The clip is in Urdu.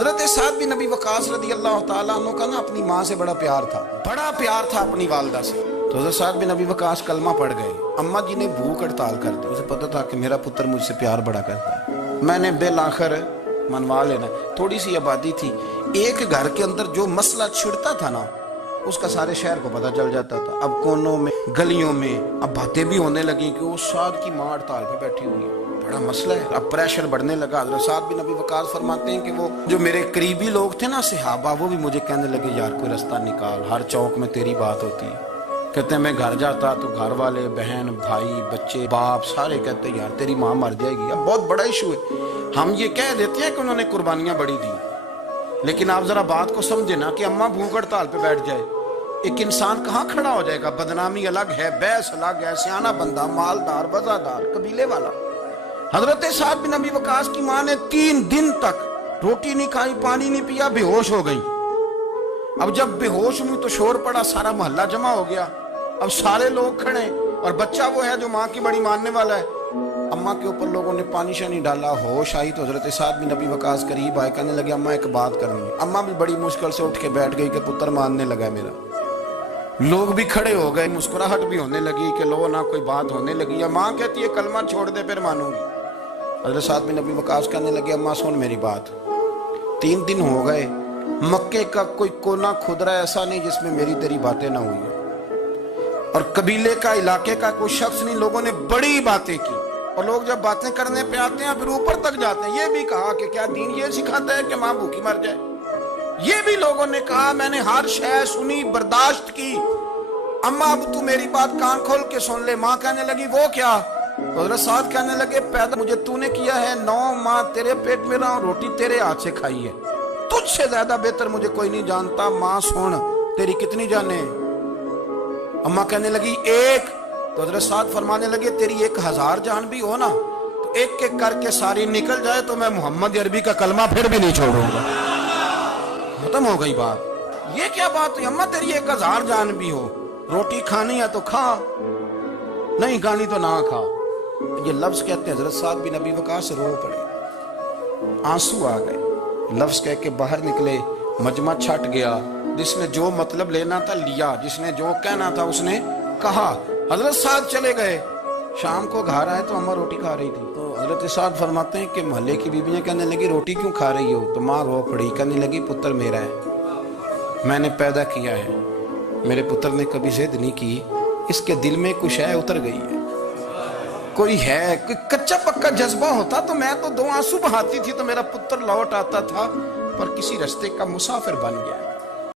حضرت سعد بن ابی وقاص رضی اللہ تعالیٰ عنہ کا نا اپنی ماں سے بڑا پیار تھا اپنی والدہ سے. تو حضرت سعد بن ابی وقاص کلمہ پڑھ گئے. اماں جی نے بھوک ہڑتال کر دی. اسے پتہ تھا کہ میرا پتر مجھ سے پیار بڑا کرتا ہے, میں نے بالآخر منوا لینا. تھوڑی سی آبادی تھی, ایک گھر کے اندر جو مسئلہ چھڑتا تھا نا اس کا سارے شہر کو پتہ چل جاتا تھا. اب کونوں میں گلیوں میں اب باتیں بھی ہونے لگیں کہ وہ سعد کی ماں ہڑتال پہ بیٹھی ہوئی ہے, بڑا مسئلہ ہے. اب پریشر بڑھنے لگا. حضرت سعد بن ابی وقاص فرماتے ہیں کہ وہ جو میرے قریبی لوگ تھے نا صحابہ, وہ بھی مجھے کہنے لگے یار کوئی رستہ نکال, ہر چوک میں تیری بات ہوتی ہے. کہتے ہیں میں گھر جاتا تو گھر والے بہن بھائی بچے باپ سارے کہتے ہیں یار تیری ماں مر جائے گی. اب بہت بڑا ایشو ہے. ہم یہ کہہ دیتے ہیں کہ انہوں نے قربانیاں بڑی دی, لیکن آپ ذرا بات کو سمجھے نا کہ اماں بھوک ہڑتال پہ بیٹھ جائے, ایک انسان کہاں کھڑا ہو جائے گا؟ بدنامی الگ ہے, بحث الگ ہے, سیانہ بندہ, مالدار, وزادار, قبیلے والا. حضرت سعد بن ابی وقاص کی ماں نے 3 دن تک روٹی نہیں کھائی, پانی نہیں پیا, بے ہوش ہو گئی. اب جب بے ہوش ہوئی تو شور پڑا, سارا محلہ جمع ہو گیا. اب سارے لوگ کھڑے اور بچہ وہ ہے جو ماں کی بڑی ماننے والا ہے. اماں کے اوپر لوگوں نے پانی شانی ڈالا, ہوش آئی تو حضرت سعد بن ابی وقاص قریب آئے, کہنے لگے اماں ایک بات کرنی ہے. اماں بھی بڑی مشکل سے اٹھ کے بیٹھ گئی کہ پتر ماننے لگا ہے میرا. لوگ بھی کھڑے ہو گئے, مسکراہٹ بھی ہونے لگی کہ لو نہ کوئی بات ہونے لگی. ماں کہتی ہے کلمہ چھوڑ دے پھر مانوں گی. حضرت سعد بن ابی وقاص کہنے لگے اماں سن میری بات, 3 دن ہو گئے, مکے کا کوئی کونا کھدرا ایسا نہیں جس میں میری تیری باتیں نہ ہوئی ہیں, اور قبیلے کا علاقے کا کوئی شخص نہیں. لوگوں نے بڑی باتیں کی, اور لوگ جب باتیں کرنے پہ آتے ہیں پھر اوپر تک جاتے ہیں. یہ بھی کہا کہ کیا دین یہ سکھاتا ہے کہ ماں بھوکی مر جائے؟ یہ بھی لوگوں نے کہا میں نے ہر شے سنی, برداشت کی, اماں اب تو میری بات کان کھول کے سن لے. ماں کہنے لگی وہ کیا؟ حضرت سعد کہنے لگے پیدا مجھے تو نے کیا ہے, 9 ماہ تیرے پیٹ میں رہا, روٹی تیرے ہاتھ سے کھائی ہے, تجھ سے زیادہ بہتر مجھے کوئی نہیں جانتا. ماں سن تیری کتنی جانیں؟ اماں کہنے لگی 1. تو حضرت سعد فرمانے لگے تیری 1000 جان بھی ہو نا تو ایک ایک کر کے ساری نکل جائے تو میں محمد عربی کا کلمہ پھر بھی نہیں چھوڑوں گا. ختم ہو گئی بات. یہ کیا بات ہوئی؟ اماں تیری 1000 جان بھی ہو, روٹی کھانی ہے تو کھا, نہیں کھانی تو نہ کھا. یہ لفظ کہتے ہیں حضرت سعد بن ابی وقاص رو پڑے, آنسو آ گئے. لفظ کہہ کے باہر نکلے, مجمع چھٹ گیا. جس نے جو مطلب لینا تھا لیا, جس نے جو کہنا تھا اس نے کہا. حضرت سعد چلے گئے. شام کو گھر آئے تو اماں روٹی کھا رہی تھی. تو حضرت سعد فرماتے ہیں کہ محلے کی بیویاں کہنے لگی روٹی کیوں کھا رہی ہو؟ تو ماں رو پڑی, کہنے لگی پتر میرا ہے, میں نے پیدا کیا ہے, میرے پتر نے کبھی ضد نہیں کی, اس کے دل میں کچھ ہے اتر گئی ہے. کوئی ہے کوئی کچا پکا جذبہ ہوتا تو میں تو 2 آنسو بہاتی تھی تو میرا پتر لوٹ آتا تھا, پر کسی رستے کا مسافر بن گیا.